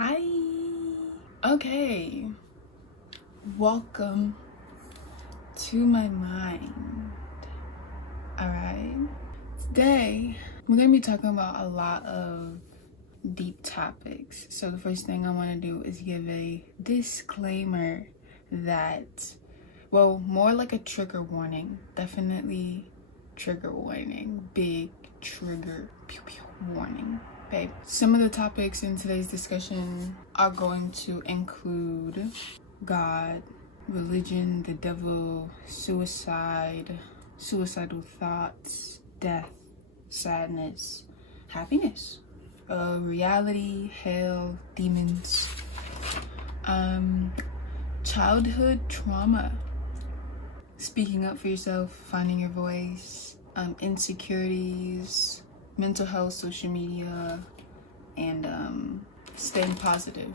Hi. Okay. Welcome to my mind. Alright. Today, we're going to be talking about a lot of deep topics. So the first thing I want to do is give a disclaimer that, well, more like a trigger warning. Definitely trigger warning. Big trigger pew, pew, warning. Okay. Some of the topics in today's discussion are going to include God, religion, the devil, suicide, suicidal thoughts, death, sadness, happiness, reality, hell, demons, childhood trauma, speaking up for yourself, finding your voice, insecurities, mental health, social media, and staying positive,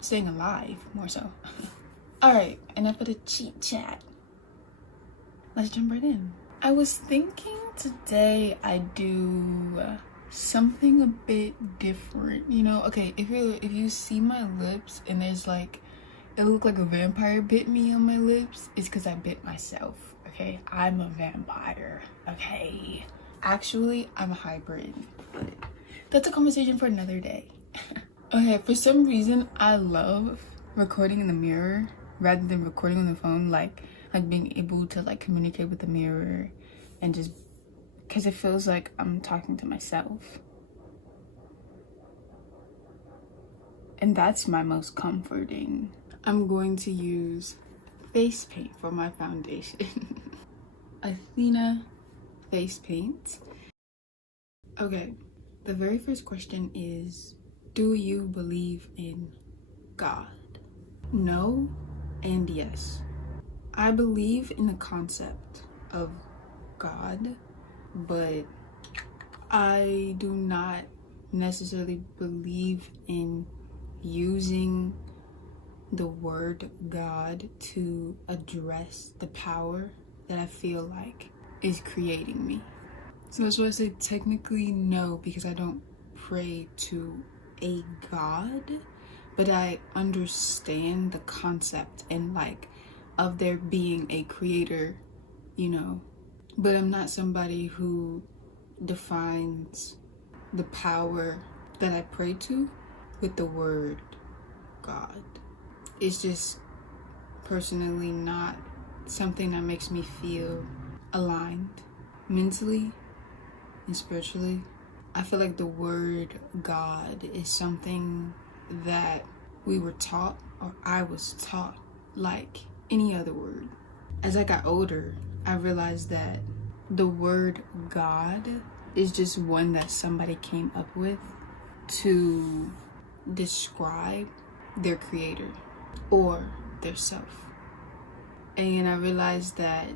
staying alive more so. All right, enough of the cheat chat. Let's jump right in. I was thinking today I'd do something a bit different, you know. Okay, if you see my lips and there's like, it looked like a vampire bit me on my lips, it's because I bit myself. Okay, I'm a vampire. Okay, actually I'm a hybrid, but that's a conversation for another day. Okay, for some reason I love recording in the mirror rather than recording on the phone, like being able to like communicate with the mirror, and just because it feels like I'm talking to myself, and that's my most comforting. I'm going to use face paint for my foundation. Athena face paint. Okay, the very first question is, do you believe in God? No and yes. I believe in the concept of God, but I do not necessarily believe in using the word God to address the power that I feel like is creating me. So that's why I say technically no, because I don't pray to a God, but I understand the concept and like of there being a creator, you know. But I'm not somebody who defines the power that I pray to with the word God. It's just personally not something that makes me feel aligned mentally and spiritually. I feel like the word God is something that we were taught, or I was taught, like any other word. As I got older, I realized that the word God is just one that somebody came up with to describe their creator or their self. And I realized that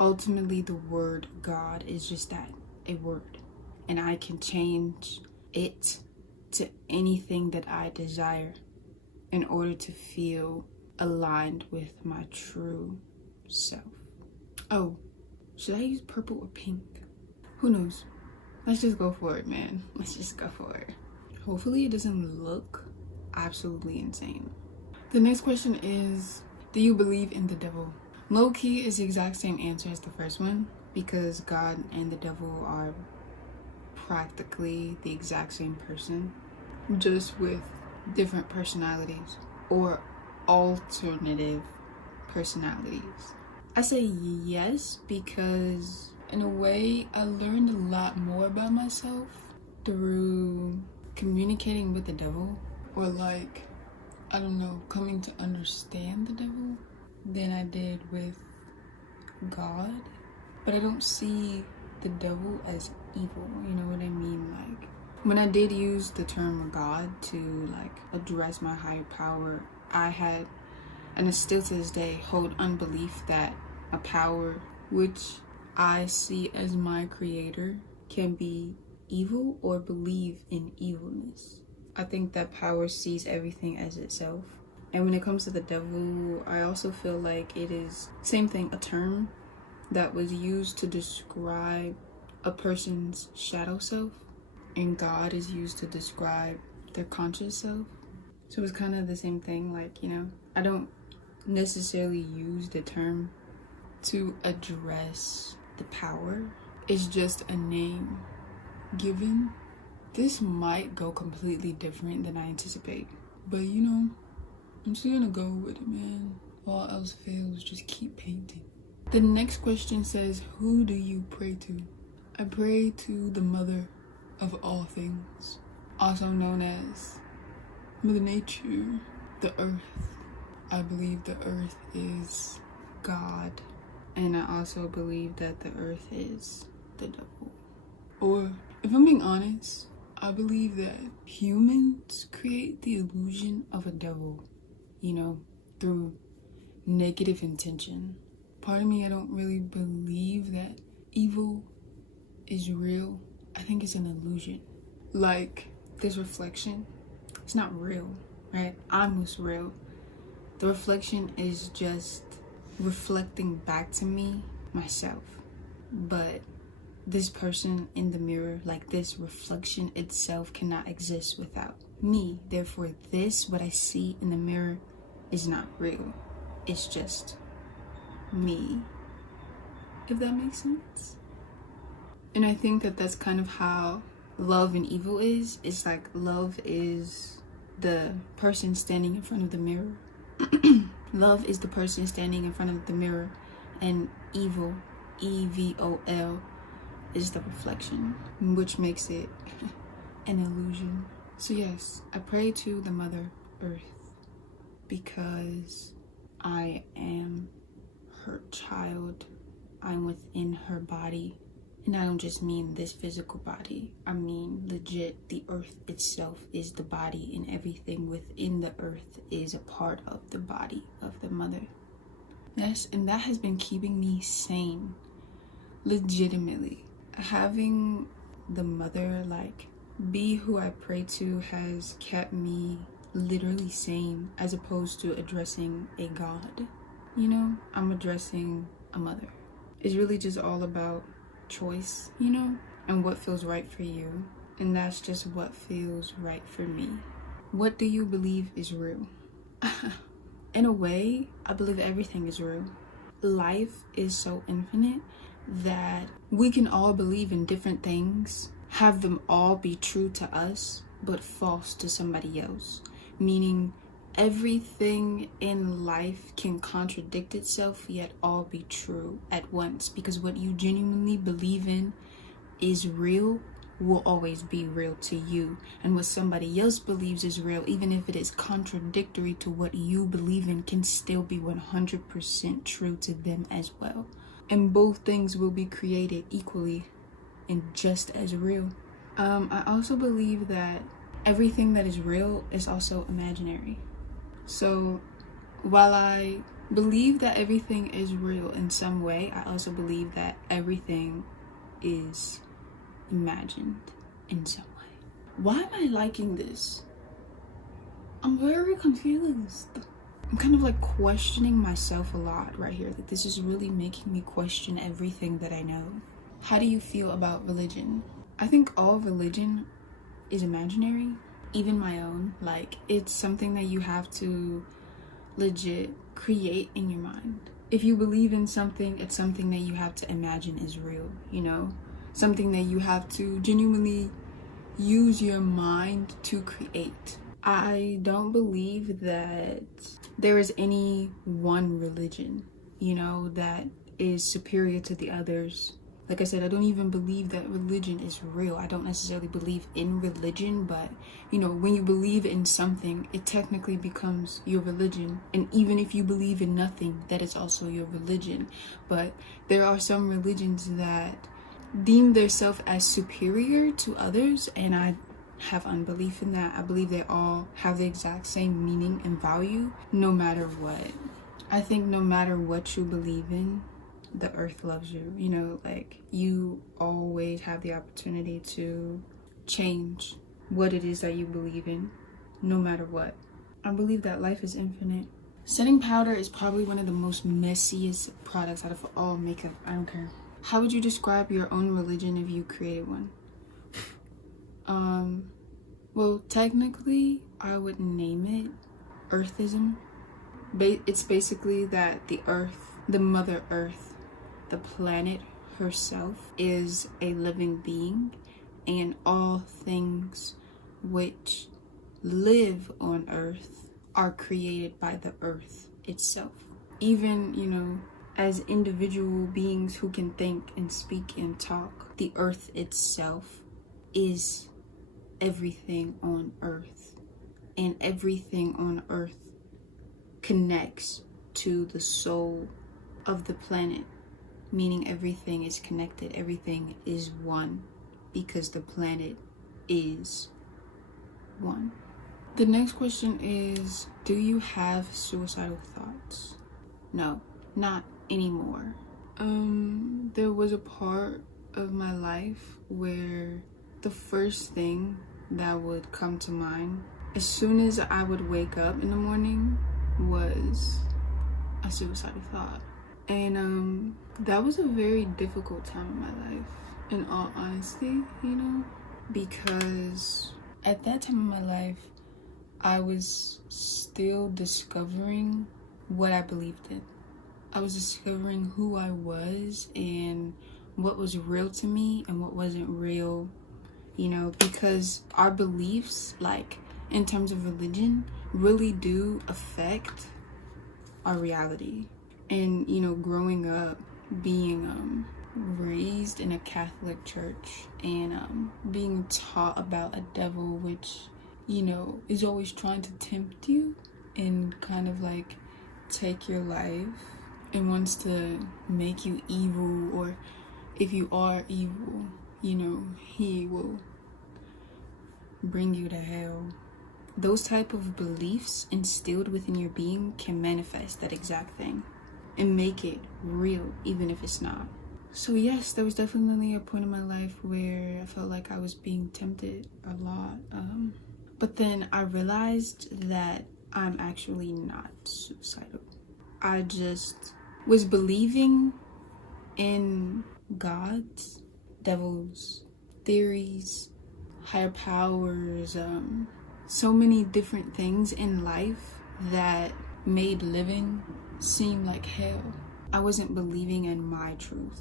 ultimately the word God is just that, a word. And I can change it to anything that I desire in order to feel aligned with my true self. Oh, should I use purple or pink? Who knows? Let's just go for it, man. Let's just go for it. Hopefully it doesn't look absolutely insane. The next question is, do you believe in the devil? Low-key is the exact same answer as the first one, because God and the devil are practically the exact same person, just with different personalities or alternative personalities. I say yes because in a way I learned a lot more about myself through communicating with the devil, or like, I don't know, coming to understand the devil than I did with God. But I don't see the devil as evil, you know what I mean? Like, when I did use the term God to like address my higher power, I had, and I still to this day hold unbelief that a power which I see as my creator can be evil or believe in evilness. I think that power sees everything as itself. And when it comes to the devil, I also feel like it is, same thing, a term that was used to describe a person's shadow self, and God is used to describe their conscious self. So it's kind of the same thing. Like, you know, I don't necessarily use the term to address the power. It's just a name given. This might go completely different than I anticipate, but you know, I'm still gonna go with it, man. All else fails, just keep painting. The next question says, who do you pray to? I pray to the mother of all things, also known as Mother Nature, the earth. I believe the earth is God, and I also believe that the earth is the devil. Or, if I'm being honest, I believe that humans create the illusion of a devil, you know, through negative intention. Part of me, I don't really believe that evil is real. I think it's an illusion. Like, this reflection, it's not real, right? I'm what's real. The reflection is just reflecting back to me, myself. But this person in the mirror, like this reflection itself, cannot exist without me. Therefore, this, what I see in the mirror, is not real. It's just me. If that makes sense. And I think that that's kind of how love and evil is. It's like love is the person standing in front of the mirror. Love is the person standing in front of the mirror, and evil, E-V-O-L, is the reflection, which makes it an illusion. So yes, I pray to the Mother Earth because I am her child. I'm within her body. And I don't just mean this physical body. I mean legit, the earth itself is the body, and everything within the earth is a part of the body of the mother. Yes, and that has been keeping me sane. Legitimately. Having the mother, like, be who I pray to has kept me literally sane, as opposed to addressing a god. You know, I'm addressing a mother. It's really just all about choice, you know, and what feels right for you. And that's just what feels right for me. What do you believe is real? In a way, I believe everything is real. Life is so infinite that we can all believe in different things, have them all be true to us, but false to somebody else. Meaning, everything in life can contradict itself, yet all be true at once. Because what you genuinely believe in is real will always be real to you. And what somebody else believes is real, even if it is contradictory to what you believe in, can still be 100% true to them as well. And both things will be created equally and just as real. I also believe that everything that is real is also imaginary. So while I believe that everything is real in some way, I also believe that everything is imagined in some way. Why am I liking this? I'm very confused. I'm kind of like questioning myself a lot right here. Like, this is really making me question everything that I know. How do you feel about religion? I think all religion is imaginary. Even my own. Like, it's something that you have to legit create in your mind. If you believe in something, it's something that you have to imagine is real, you know? Something that you have to genuinely use your mind to create. I don't believe that there is any one religion, you know, that is superior to the others. Like I said, I don't even believe that religion is real. I don't necessarily believe in religion, but, you know, when you believe in something, it technically becomes your religion. And even if you believe in nothing, that is also your religion. But there are some religions that deem themselves as superior to others, and I have unbelief in that. I believe they all have the exact same meaning and value, no matter what. I think no matter what you believe in, the earth loves you. You know, like, you always have the opportunity to change what it is that you believe in, no matter what. I believe that life is infinite. Setting powder is probably one of the most messiest products out of all makeup. I don't care. How would you describe your own religion if you created one? Well, technically, I would name it Earthism. It's basically that the Earth, the Mother Earth, the planet herself is a living being, and all things which live on Earth are created by the Earth itself. Even, as individual beings who can think and speak and talk, the Earth itself is everything on Earth, and everything on Earth connects to the soul of the planet, meaning everything is connected, everything is one, because the planet is one. The next question is, do you have suicidal thoughts? No, not anymore. There was a part of my life where the first thing that would come to mind as soon as I would wake up in the morning was a suicidal thought. And that was a very difficult time in my life, in all honesty, because at that time in my life, I was still discovering what I believed in. I was discovering who I was and what was real to me and what wasn't real, because our beliefs, like in terms of religion, really do affect our reality. And, growing up, being raised in a Catholic church and being taught about a devil, which, is always trying to tempt you and kind of like take your life and wants to make you evil, or if you are evil, he will bring you to hell. Those type of beliefs instilled within your being can manifest that exact thing and make it real, even if it's not. So yes, there was definitely a point in my life where I felt like I was being tempted a lot. But then I realized that I'm actually not suicidal. I just was believing in gods, devils, theories, higher powers, so many different things in life that made living seem like hell. I wasn't believing in my truth.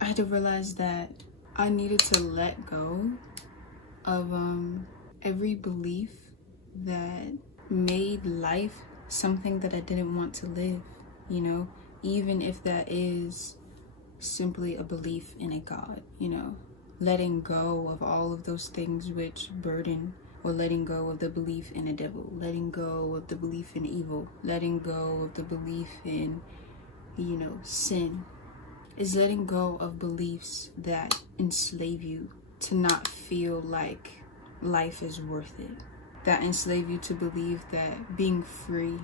I had to realize that I needed to let go of every belief that made life something that I didn't want to live, even if that is simply a belief in a God, letting go of all of those things which burden, or letting go of the belief in a devil, letting go of the belief in evil, letting go of the belief in, sin, is letting go of beliefs that enslave you to not feel like life is worth it, that enslave you to believe that being free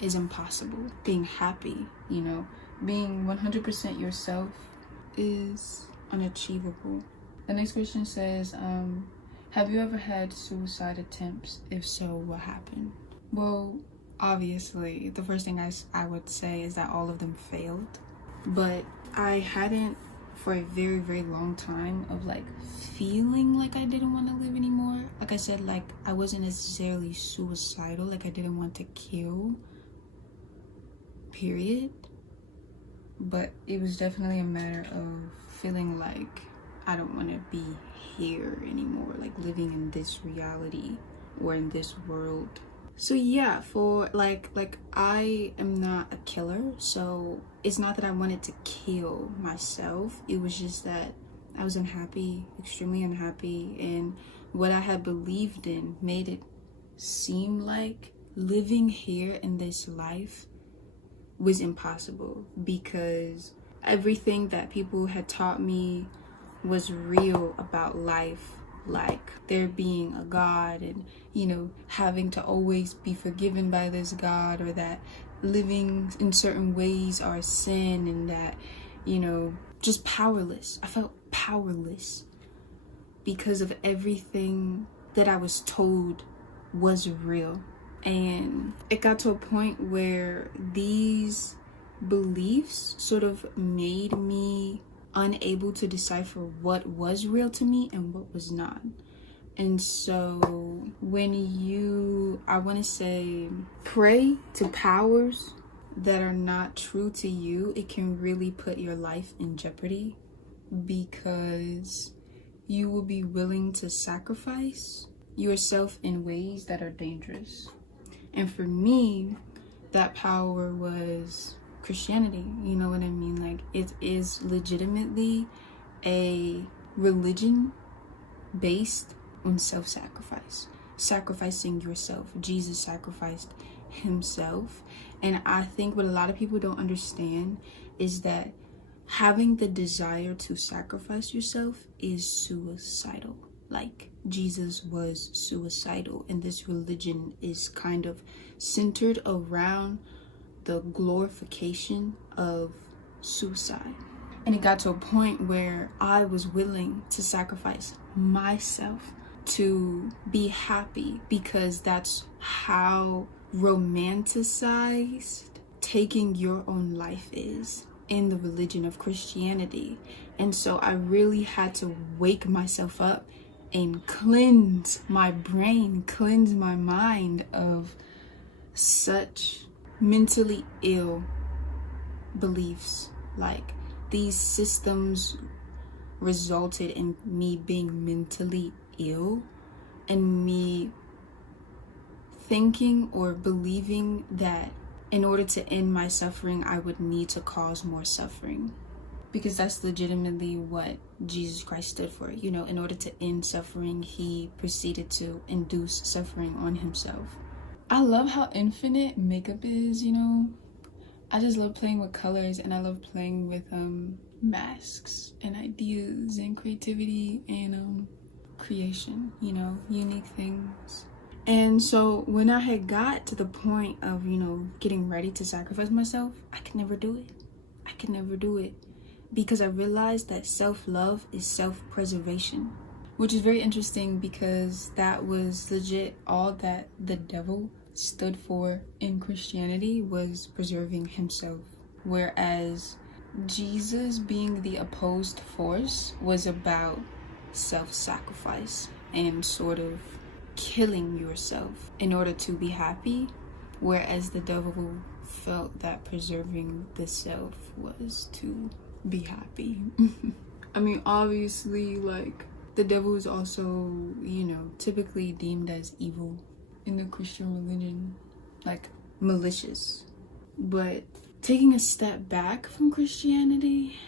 is impossible, being happy, being 100% yourself is unachievable. The next question says, have you ever had suicide attempts? If so, what happened? Well, obviously, the first thing I would say is that all of them failed. But I hadn't for a very, very long time of like feeling like I didn't want to live anymore. Like I said, like I wasn't necessarily suicidal, like I didn't want to kill, period. But it was definitely a matter of feeling like I don't want to be here anymore, like living in this reality or in this world. So yeah, for like I am not a killer, so it's not that I wanted to kill myself. It was just that I was unhappy, extremely unhappy, and what I had believed in made it seem like living here in this life was impossible, because everything that people had taught me was real about life, like there being a God and having to always be forgiven by this God, or that living in certain ways are sin, and that just powerless. I felt powerless because of everything that I was told was real. And it got to a point where these beliefs sort of made me unable to decipher what was real to me and what was not, And so when you, I want to say, pray to powers that are not true to you, it can really put your life in jeopardy, because you will be willing to sacrifice yourself in ways that are dangerous. And for me, that power was Christianity. You know what I mean? Like, it is legitimately a religion based on self-sacrifice, sacrificing yourself. Jesus sacrificed himself. And I think what a lot of people don't understand is that having the desire to sacrifice yourself is suicidal. Like, Jesus was suicidal, and this religion is kind of centered around the glorification of suicide. And it got to a point where I was willing to sacrifice myself to be happy, because that's how romanticized taking your own life is in the religion of Christianity. And so I really had to wake myself up and cleanse my brain, cleanse my mind of such mentally ill beliefs. Like, these systems resulted in me being mentally ill, and me thinking or believing that in order to end my suffering, I would need to cause more suffering, because that's legitimately what Jesus Christ stood for. You know, in order to end suffering, he proceeded to induce suffering on himself. I love how infinite makeup is, you know. I just love playing with colors, and I love playing with masks and ideas and creativity and creation, you know, unique things. And so when I had got to the point of, you know, getting ready to sacrifice myself, I could never do it. I could never do it, because I realized that self-love is self-preservation, which is very interesting, because that was legit all that the devil stood for in Christianity, was preserving himself. Whereas Jesus, being the opposed force, was about self-sacrifice and sort of killing yourself in order to be happy, whereas the devil felt that preserving the self was to be happy. I mean, obviously, like, the devil is also, you know, typically deemed as evil in the Christian religion, like malicious. But taking a step back from Christianity,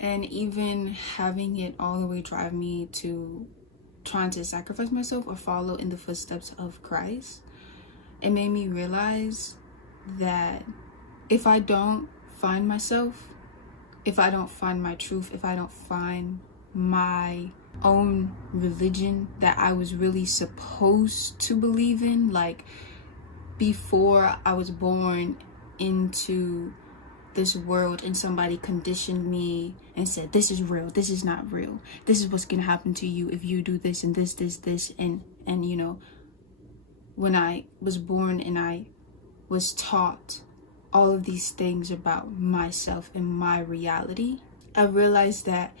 and even having it all the way drive me to trying to sacrifice myself or follow in the footsteps of Christ, it made me realize that if I don't find myself, if I don't find my truth, if I don't find my own religion that I was really supposed to believe in, like before I was born into this world and somebody conditioned me and said, this is real, this is not real, this is what's gonna happen to you if you do this and this and you know, when I was born and I was taught all of these things about myself and my reality, I realized that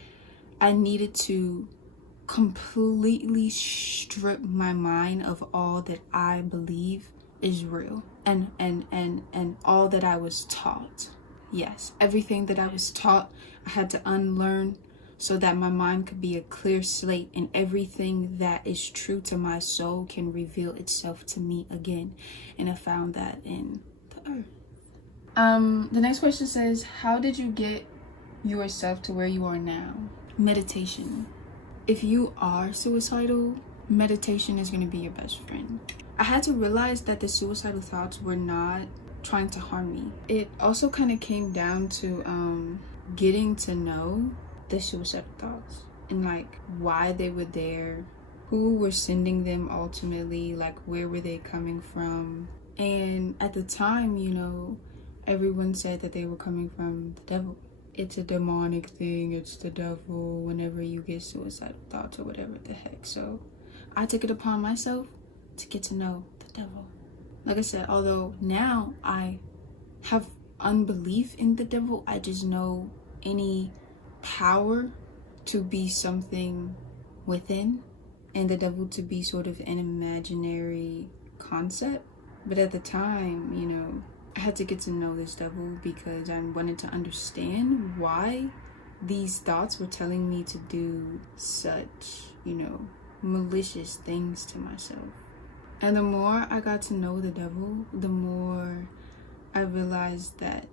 I needed to completely strip my mind of all that I believe is real and all that I was taught. Yes, everything that I was taught, I had to unlearn so that my mind could be a clear slate, and everything that is true to my soul can reveal itself to me again. And I found that in the earth. The next question says, how did you get yourself to where you are now? Meditation. If you are suicidal, meditation is going to be your best friend. I had to realize that the suicidal thoughts were not trying to harm me. It also kind of came down to getting to know the suicidal thoughts and like why they were there, who were sending them ultimately, like where were they coming from. And at the time, you know, everyone said that they were coming from the devil. It's a demonic thing, it's the devil whenever you get suicidal thoughts or whatever the heck. So I took it upon myself to get to know the devil. Like I said, although now I have unbelief in the devil, I just know any power to be something within and the devil to be sort of an imaginary concept. But at the time, you know, I had to get to know this devil because I wanted to understand why these thoughts were telling me to do such, you know, malicious things to myself. And the more I got to know the devil, the more I realized that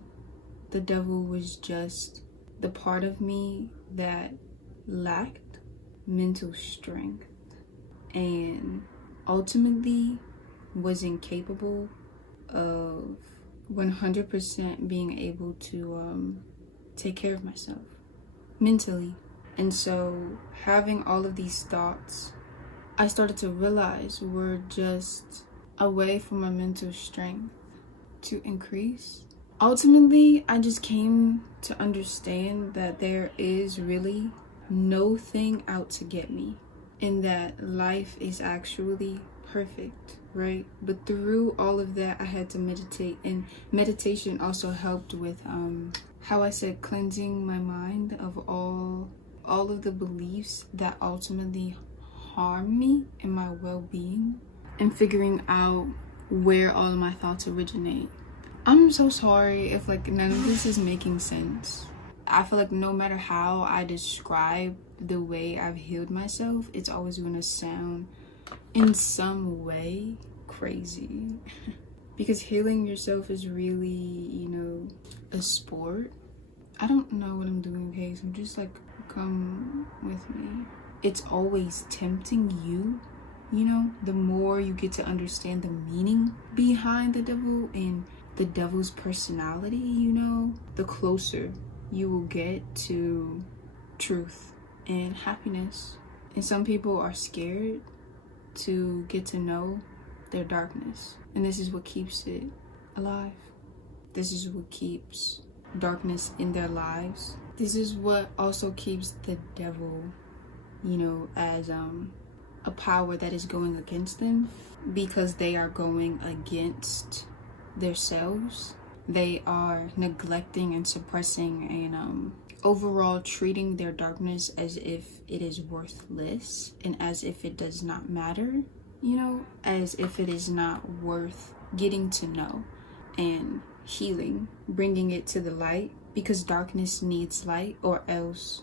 the devil was just the part of me that lacked mental strength and ultimately was incapable of 100% being able to take care of myself mentally. And so having all of these thoughts, I started to realize were just a way for my mental strength to increase. Ultimately, I just came to understand that there is really no thing out to get me, and that life is actually perfect, right? But through all of that, I had to meditate, and meditation also helped with how I said cleansing my mind of all of the beliefs that ultimately harm me and my well-being, and figuring out where all of my thoughts originate. I'm so sorry if like none of this is making sense. I feel like no matter how I describe the way I've healed myself, it's always gonna sound in some way crazy. Because healing yourself is really, you know, a sport. I don't know what I'm doing, okay? So just like, come with me. It's always tempting you, you know, the more you get to understand the meaning behind the devil and the devil's personality, you know, the closer you will get to truth and happiness. And some people are scared to get to know their darkness. And this is what keeps it alive. This is what keeps darkness in their lives. This is what also keeps the devil, you know, as a power that is going against them, because they are going against themselves. They are neglecting and suppressing and overall treating their darkness as if it is worthless and as if it does not matter, you know, as if it is not worth getting to know and healing, bringing it to the light, because darkness needs light, or else,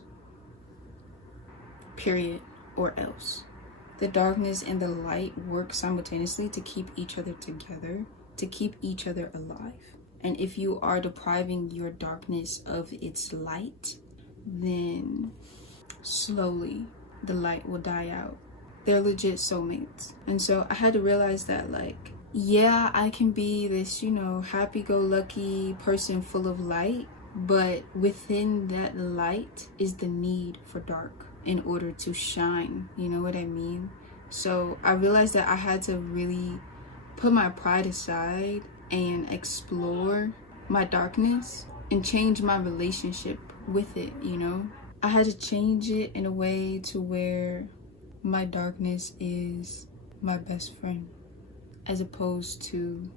period, or else. The darkness and the light work simultaneously to keep each other together, to keep each other alive. And if you are depriving your darkness of its light, then slowly the light will die out. They're legit soulmates. And so I had to realize that, like, yeah, I can be this, you know, happy-go-lucky person full of light, but within that light is the need for dark in order to shine. You know what I mean? So I realized that I had to really put my pride aside and explore my darkness and change my relationship with it, you know? I had to change it in a way to where my darkness is my best friend, as opposed to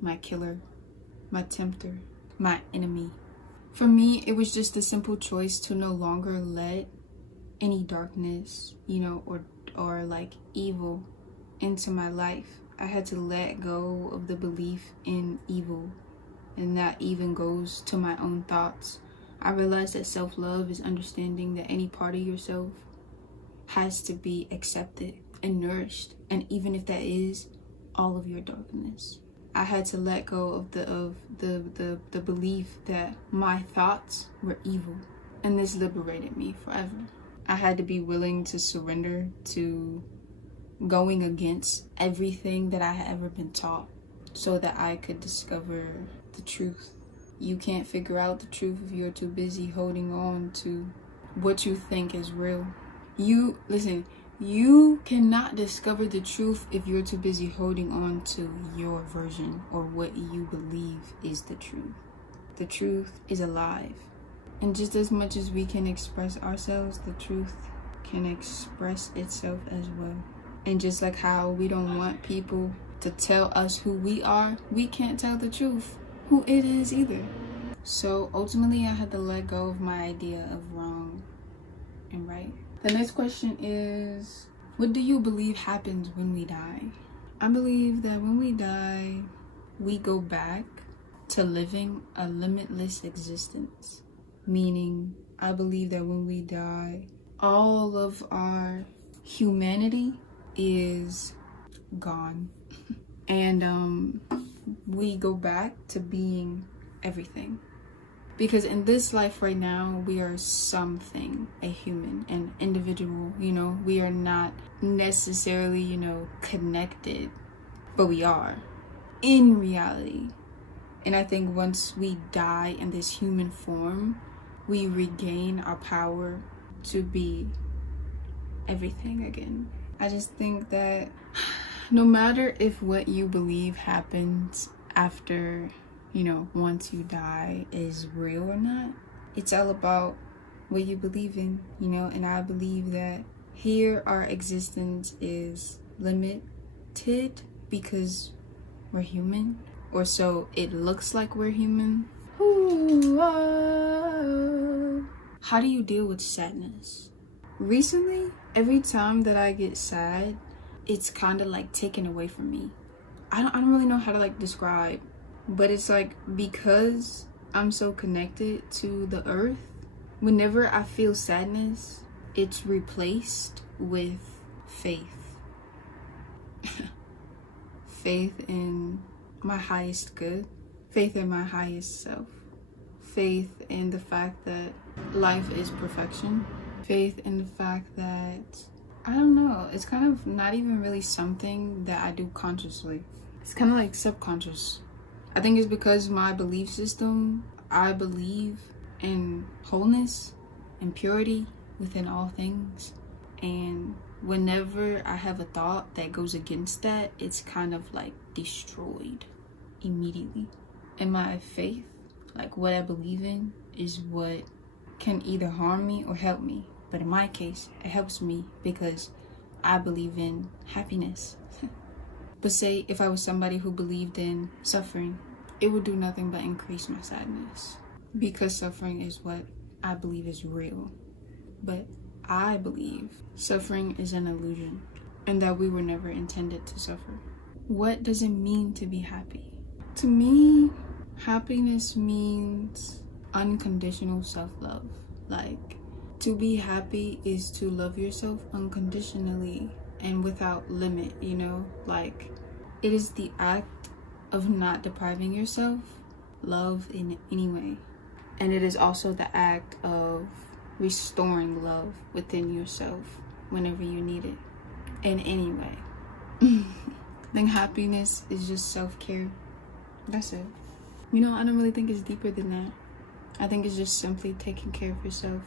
my killer, my tempter, my enemy. For me, it was just a simple choice to no longer let any darkness, you know, or like evil into my life. I had to let go of the belief in evil, and that even goes to my own thoughts. I realized that self-love is understanding that any part of yourself has to be accepted and nourished, and even if that is all of your darkness. I had to let go of the belief that my thoughts were evil, and this liberated me forever. I had to be willing to surrender to going against everything that I had ever been taught so that I could discover the truth. You can't figure out the truth if you're too busy holding on to what you think is real. You cannot discover the truth if you're too busy holding on to your version or what you believe is the truth. The truth is alive. And just as much as we can express ourselves, the truth can express itself as well. And just like how we don't want people to tell us who we are, we can't tell the truth who it is either. So ultimately, I had to let go of my idea of wrong and right. The next question is, What do you believe happens when we die? I believe that when we die, we go back to living a limitless existence. Meaning, I believe that when we die, all of our humanity is gone. And we go back to being everything. Because in this life right now, we are something, a human, an individual, we are not necessarily, connected, but we are in reality. And I think once we die in this human form, we regain our power to be everything again. I just think that no matter if what you believe happens after, once you die is real or not, it's all about what you believe in, and I believe that here our existence is limited because we're human, or so it looks like we're human. Ooh, How do you deal with sadness? Recently, every time that I get sad, it's kind of like taken away from me. I don't really know how to describe, but it's because I'm so connected to the earth, whenever I feel sadness, it's replaced with faith. Faith in my highest good, faith in my highest self, faith in the fact that life is perfection, faith in the fact that, I don't know, it's kind of not even really something that I do consciously. It's kind of subconscious. I think it's because my belief system, I believe in wholeness and purity within all things. And whenever I have a thought that goes against that, it's kind of destroyed immediately. And my faith, what I believe in, is what can either harm me or help me. But in my case, it helps me because I believe in happiness. But say if I was somebody who believed in suffering, it would do nothing but increase my sadness. Because suffering is what I believe is real. But I believe suffering is an illusion and that we were never intended to suffer. What does it mean to be happy? To me, happiness means unconditional self-love. To be happy is to love yourself unconditionally and without limit, it is the act of not depriving yourself love in any way. And it is also the act of restoring love within yourself whenever you need it, in any way. I think happiness is just self-care. That's it. I don't really think it's deeper than that. I think it's just simply taking care of yourself,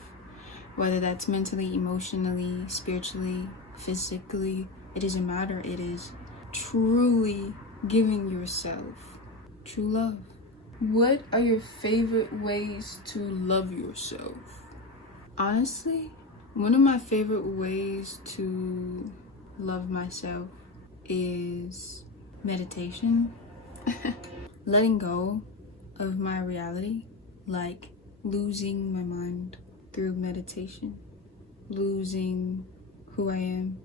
whether that's mentally, emotionally, spiritually, physically. It doesn't matter. It is truly giving yourself true love. What are your favorite ways to love yourself? Honestly, one of my favorite ways to love myself is meditation. Letting go of my reality, losing my mind through meditation, losing who I am,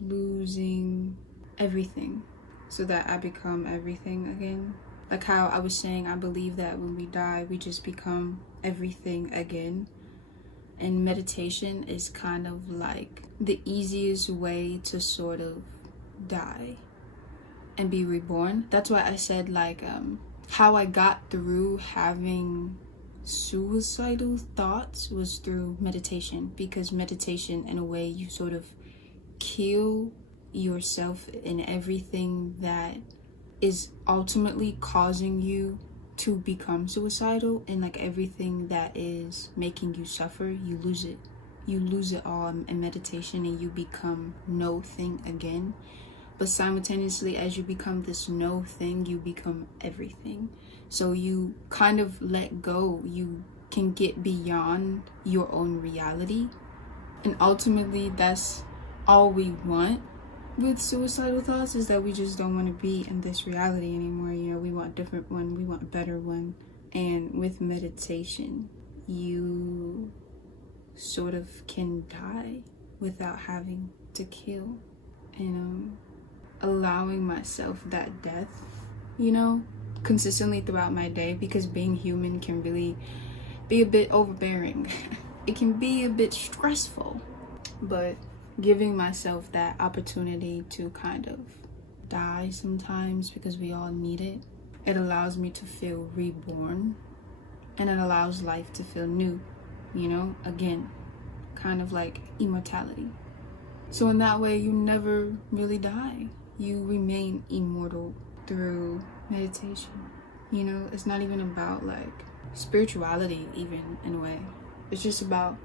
losing everything so that I become everything again. How I was saying, I believe that when we die, we just become everything again. And meditation is kind of the easiest way to sort of die and be reborn. That's why I said how I got through having suicidal thoughts was through meditation, because meditation, in a way, you sort of kill yourself in everything that is ultimately causing you to become suicidal, and everything that is making you suffer, you lose it all in meditation, and you become no thing again. But simultaneously, as you become this no thing, you become everything. So you kind of let go. You can get beyond your own reality. And ultimately, that's all we want with suicidal thoughts, is that we just don't want to be in this reality anymore. We want a different one. We want a better one. And with meditation, you sort of can die without having to kill and allowing myself that death, you know, consistently throughout my day, because being human can really be a bit overbearing. It can be a bit stressful, but giving myself that opportunity to kind of die sometimes, because we all need it, it allows me to feel reborn, and it allows life to feel new, you know, again, kind of like immortality. So in that way, you never really die. You remain immortal through meditation. You know, it's not even about like spirituality, even in a way. It's just about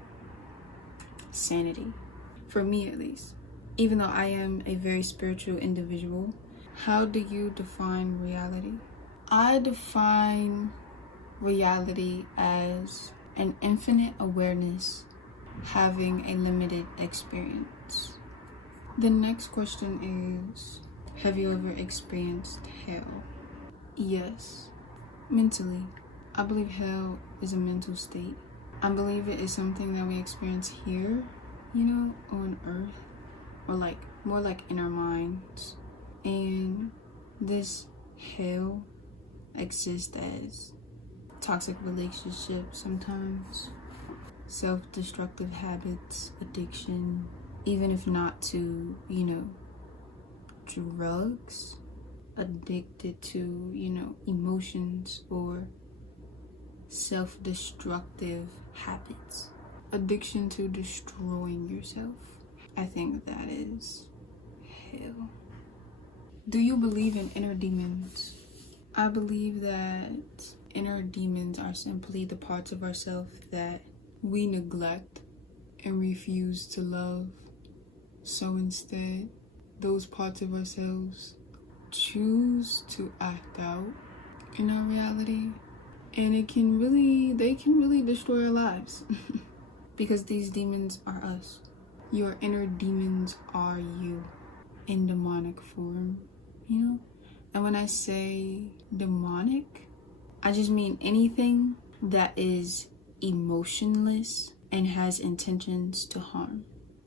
sanity, for me at least. Even though I am a very spiritual individual, how do you define reality? I define reality as an infinite awareness having a limited experience. The next question is, have you ever experienced hell? Yes, mentally. I believe hell is a mental state. I believe it is something that we experience here, you know, on earth, or like more like in our minds. And this hell exists as toxic relationships sometimes, self-destructive habits, addiction, even if not to, you know, drugs, addicted to, you know, emotions or self-destructive habits, addiction to destroying yourself. I think that is hell. Do you believe in inner demons? I believe that inner demons are simply the parts of ourselves that we neglect and refuse to love. So instead, those parts of ourselves choose to act out in our reality, and they can really destroy our lives. Because these demons are us. Your inner demons are you in demonic form, you know? And when I say demonic, I just mean anything that is emotionless and has intentions to harm.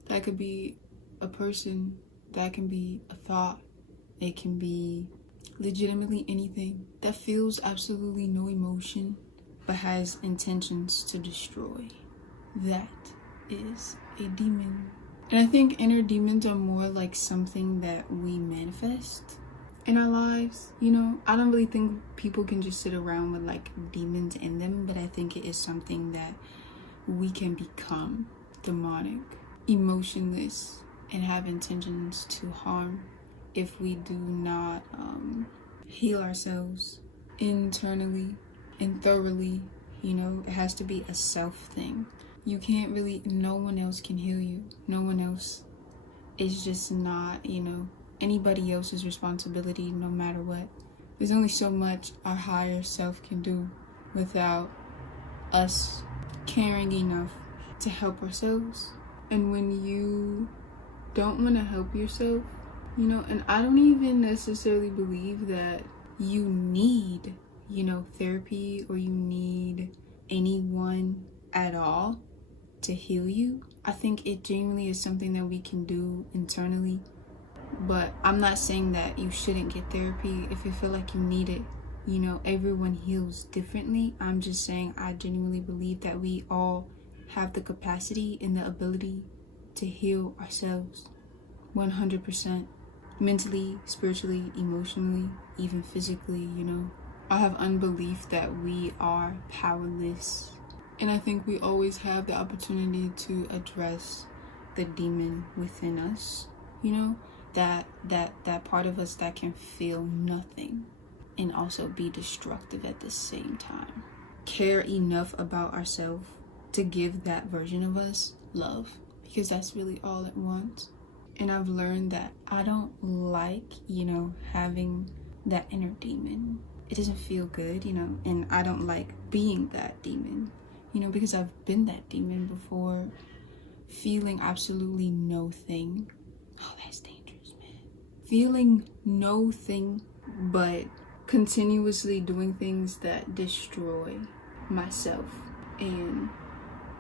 That could be a person, that can be a thought, it can be legitimately anything that feels absolutely no emotion but has intentions to destroy. That is a demon. And I think inner demons are more like something that we manifest in our lives, you know? I don't really think people can just sit around with like demons in them, but I think it is something that we can become demonic, emotionless, and have intentions to harm if we do not heal ourselves internally and thoroughly. You know, it has to be a self thing. You can't really, no one else can heal you. No one else. It's just not, you know, anybody else's responsibility, no matter what. There's only so much our higher self can do without us caring enough to help ourselves. And when you don't want to help yourself, you know, and I don't even necessarily believe that you need, you know, therapy or you need anyone at all to heal you. I think it genuinely is something that we can do internally. But I'm not saying that you shouldn't get therapy if you feel like you need it. You know, everyone heals differently. I'm just saying I genuinely believe that we all have the capacity and the ability to heal ourselves 100%. Mentally, spiritually, emotionally, even physically, you know. I have unbelief that we are powerless. And I think we always have the opportunity to address the demon within us, you know, that part of us that can feel nothing and also be destructive at the same time. Care enough about ourselves to give that version of us love, because that's really all it wants. And I've learned that I don't like, you know, having that inner demon. It doesn't feel good, you know, and I don't like being that demon, you know, because I've been that demon before, feeling absolutely no thing. Oh, that's dangerous, man. Feeling no thing, but continuously doing things that destroy myself and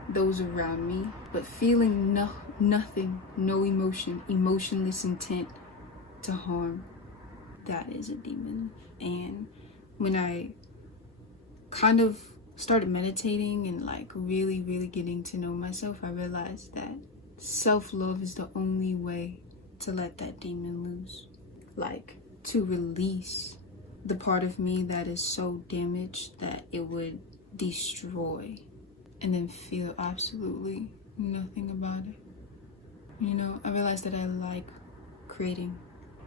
those around me, but feeling nothing, no emotion, emotionless intent to harm, that is a demon. And when I kind of started meditating and like really getting to know myself, I realized that self-love is the only way to let that demon loose, like to release the part of me that is so damaged that it would destroy, and then feel absolutely nothing about it. You know, I realized that I like creating,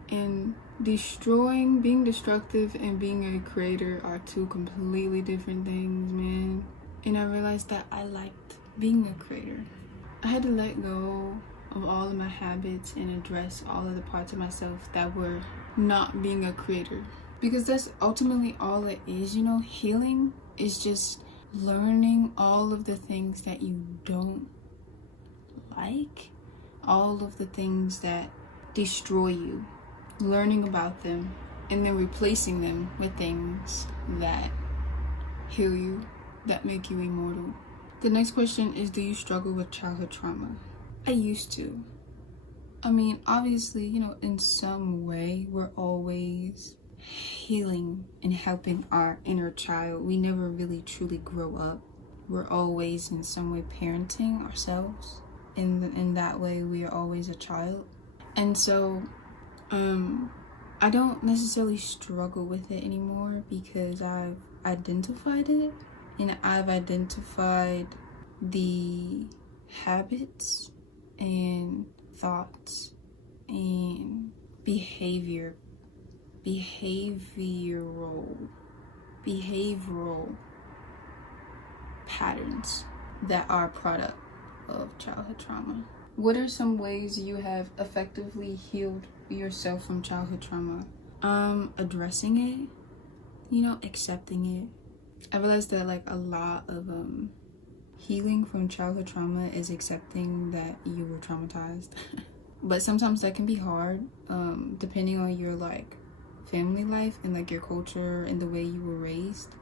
and destroying, being destructive, and being a creator are two completely different things, man. And I realized that I liked being a creator. I had to let go of all of my habits and address all of the parts of myself that were not being a creator, because that's ultimately all it is. You know, healing is just learning all of the things that you don't like, all of the things that destroy you, learning about them, and then replacing them with things that heal you, that make you immortal. The next question is, do you struggle with childhood trauma? I used to. I mean, obviously, you know, in some way, we're always healing and helping our inner child. We never really truly grow up. We're always in some way parenting ourselves. In that way, we are always a child. And so, I don't necessarily struggle with it anymore, because I've identified it, and I've identified the habits and thoughts and behavioral patterns that are a product of childhood trauma. What are some ways you have effectively healed yourself from childhood trauma? Addressing it, you know, accepting it. I realized that like a lot of healing from childhood trauma is accepting that you were traumatized. But sometimes that can be hard, depending on your like family life and like your culture and the way you were raised.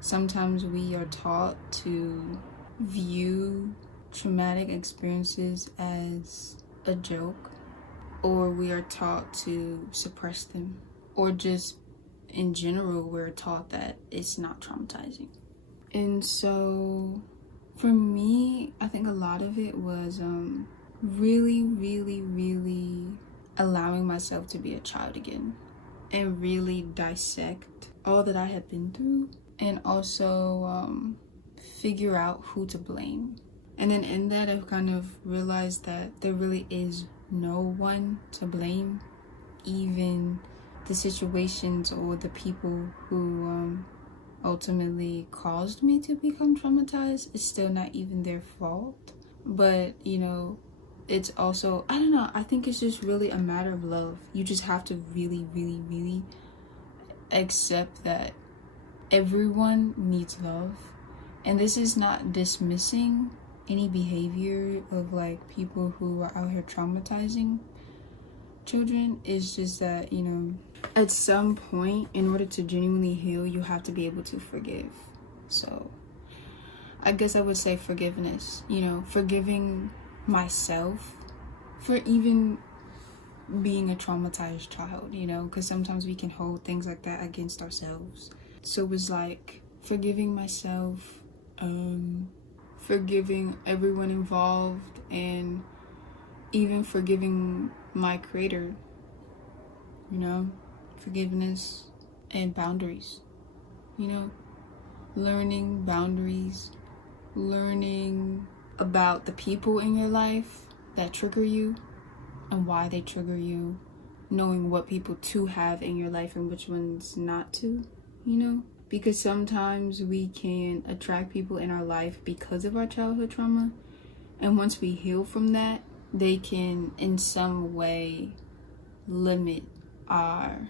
Sometimes we are taught to view traumatic experiences as a joke, or we are taught to suppress them, or just in general we're taught that it's not traumatizing. And so for me, I think a lot of it was really allowing myself to be a child again, and really dissect all that I had been through, and also figure out who to blame. And then in that, I've kind of realized that there really is no one to blame. Even the situations or the people who ultimately caused me to become traumatized, is still not even their fault. But, you know, it's also, I don't know, I think it's just really a matter of love. You just have to really accept that everyone needs love. And this is not dismissing any behavior of like people who are out here traumatizing children. It's just that, you know, at some point, in order to genuinely heal, you have to be able to forgive. So I guess I would say forgiveness, you know, forgiving myself for even being a traumatized child, you know, because sometimes we can hold things like that against ourselves. So it was like forgiving myself, forgiving everyone involved, and even forgiving my creator, you know, forgiveness and boundaries, you know, learning boundaries, learning about the people in your life that trigger you and why they trigger you, knowing what people to have in your life and which ones not to, you know, because sometimes we can attract people in our life because of our childhood trauma, and once we heal from that, they can in some way limit our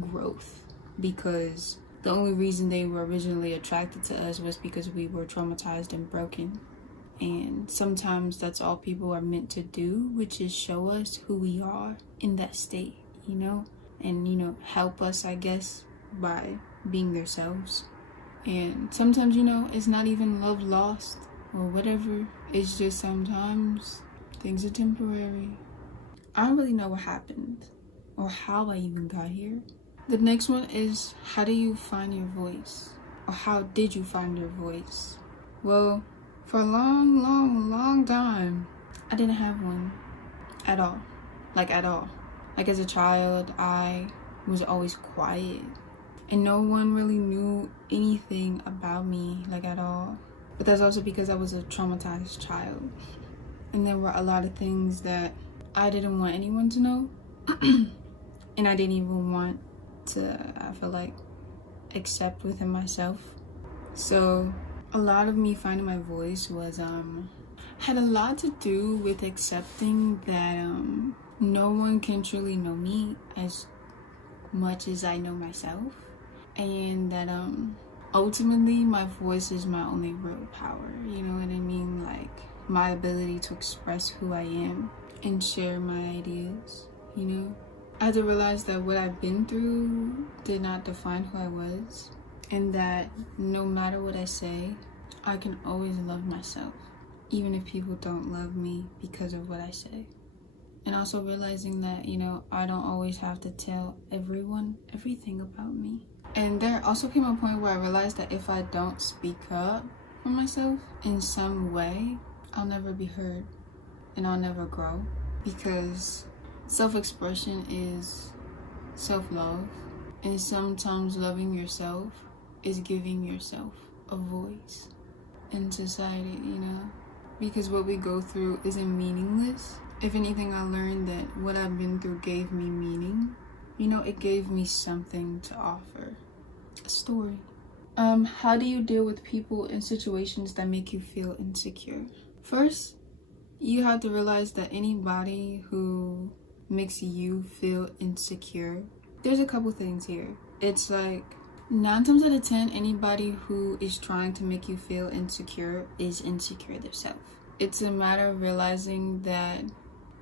growth, because the only reason they were originally attracted to us was because we were traumatized and broken. And sometimes that's all people are meant to do, which is show us who we are in that state, you know, and, you know, help us, I guess, by being themselves. And sometimes, you know, it's not even love lost or whatever. It's just sometimes things are temporary. I don't really know what happened, or how I even got here. The next one is, how do you find your voice? Or how did you find your voice? Well, for a long time, I didn't have one at all. Like at all. Like as a child, I was always quiet. And no one really knew anything about me, like at all. But that's also because I was a traumatized child. And there were a lot of things that I didn't want anyone to know. And I didn't even want to, I feel like, accept within myself. So a lot of me finding my voice was had a lot to do with accepting that no one can truly know me as much as I know myself, and that ultimately my voice is my only real power. You know what I mean? Like my ability to express who I am and share my ideas, you know? I had to realize that what I've been through did not define who I was, and that no matter what I say, I can always love myself, even if people don't love me because of what I say. And also realizing that, you know, I don't always have to tell everyone everything about me. And there also came a point where I realized that if I don't speak up for myself in some way, I'll never be heard and I'll never grow, because self-expression is self-love, and sometimes loving yourself is giving yourself a voice in society, you know? Because what we go through isn't meaningless. If anything, I learned that what I've been through gave me meaning. You know, it gave me something to offer. A story. How do you deal with people in situations that make you feel insecure? First, you have to realize that anybody who makes you feel insecure, there's a couple things here. It's like 9 times out of 10, anybody who is trying to make you feel insecure is insecure themselves. It's a matter of realizing that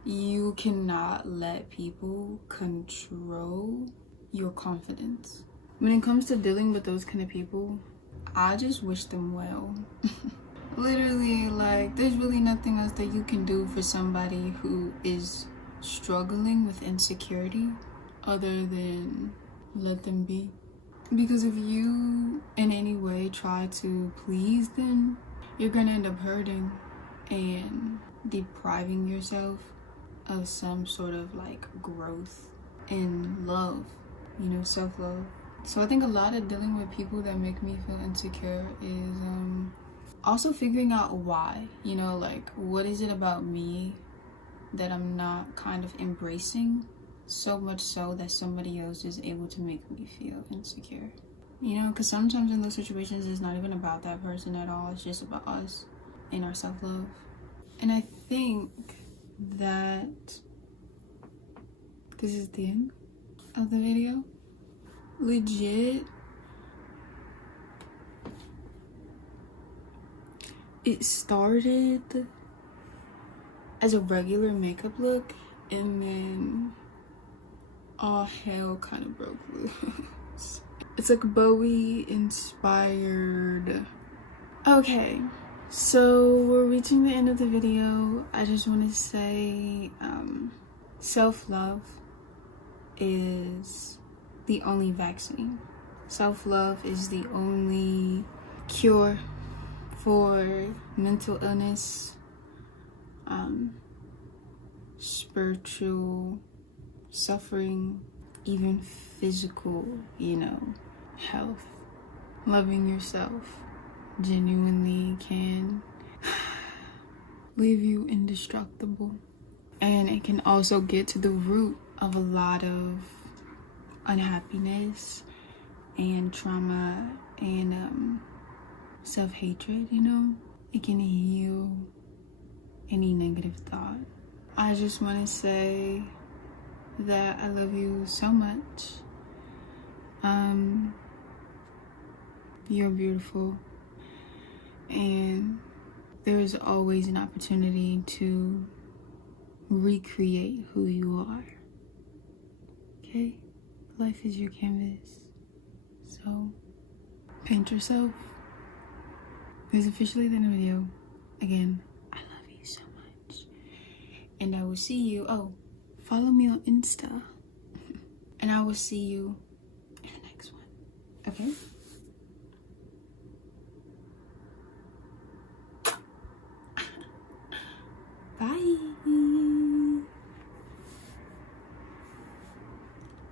you cannot let people control your confidence. When it comes to dealing with those kind of people, I just wish them well. Literally, like, there's really nothing else that you can do for somebody who is struggling with insecurity other than let them be. Because if you in any way try to please them, you're gonna end up hurting and depriving yourself of some sort of like growth in love, you know, self-love. So I think a lot of dealing with people that make me feel insecure is also figuring out why, you know, like what is it about me that I'm not kind of embracing, so much so that somebody else is able to make me feel insecure. You know, because sometimes in those situations it's not even about that person at all, it's just about us and our self-love. And I think that this is the end of the video. Legit, it started as a regular makeup look, and then all hell kind of broke loose. It's like Bowie inspired. Okay, so we're reaching the end of the video. I just want to say self-love is the only vaccine. Self-love is the only cure for mental illness, spiritual suffering, even physical, you know, health. Loving yourself genuinely can leave you indestructible. And it can also get to the root of a lot of unhappiness and trauma and self-hatred, you know. It can heal any negative thought. I just want to say that I love you so much. You're beautiful, and there is always an opportunity to recreate who you are. Okay? Life is your canvas, so paint yourself. This is officially the end of the video. Again, I love you so much, and I will see you. Oh, follow me on Insta. and I will see you in the next one. Okay?